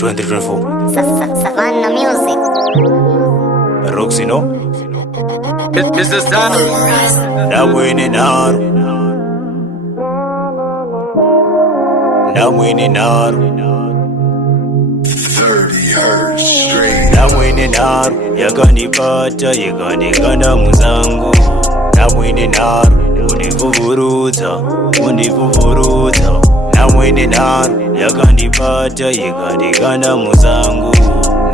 2324 Savannah Music. Roxy, no? Mr. Star. Now winning out. Now winning out. 30 hertz straight. Now winning out. Yakanipata, yakanikana muzangu. Now winning out. Undivuvuruza, undivuvuruza. Now winning out. Yakanipata, yakanikana muzangu.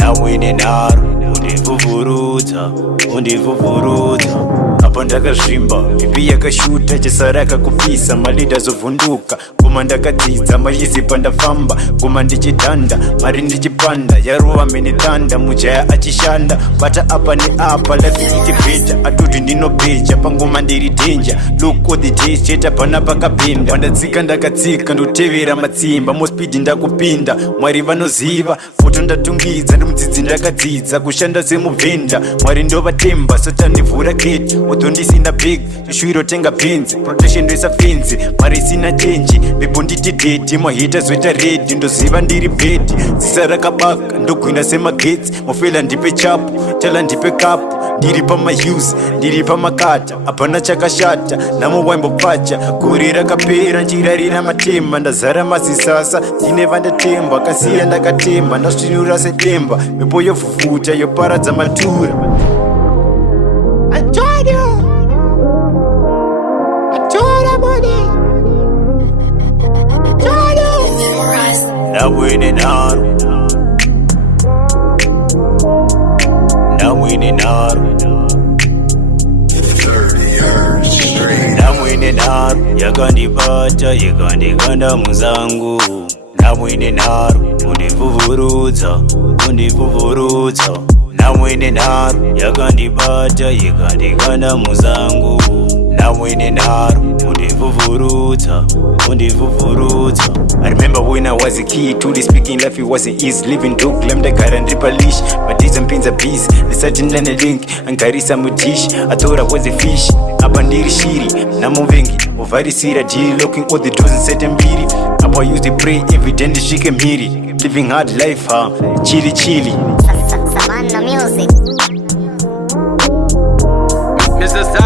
Now winning out. Undivuvuruza, undivuvuruza. Apa ndakazvimba pipi yakashuta chisara kakupisa malida zovhunduka goma ndakadzidza mayizi pandafamba goma ndichidhanda mari ndichipanda yaruva mene thanda mujaya achishanda bata apa neapa life ichibhedha atoti ndinobheja pangoma ndiri dhenja look all the days cheta pana pakapinda pandadzika ndakatsika ndotevera matsimba mospidi ndakupinda mwari vanoziva moto ndatungidza ndimudzidzi ndakadzidza kushanda semubvenda mwari ndovatemba sotandivhura gate udhondisina big chishwiro tenga pinzi protection ndoisa finzi mari isina chenji bebo nditi dedi mahita zoita redi ndoziva ndiri bhedi zisa rakabaka ndogwina semagetsi mofela ndipe chapu tala ndipe kapu ndiri pamahuse ndiri pamakata hapana chakashata namo waimbopfacha gori rakapera njira rina matemba ndazara mazisasa ndine vandatemba kasiya ndakatemba ndasvinura setemba mepo yovhuvuta yoparadza matura. Now winning out. Now winning out. 30 hertz straight. Now winning out. Yakandibata, yakandikanda muzangu. Now winning out. Undivuvuruza, undivuvuruza. Now winning out. Yakandibata, yakandikanda muzangu. Now winning out. Undivuvuruza, undivuvuruza. I remember when I was a kid, truly speaking life it wasn't easy. Living dope, glam the car and triple leash. But these and pins are bees. The certain and a link, and carry some dish. I thought I was a fish. Abandiri shiri, na moving. Ovari sira G, locking all the doors and setting beauty. Apa use the pray every day and she can hear it. Living hard life, huh? Chili chili. Savannah Music. Mr. Star.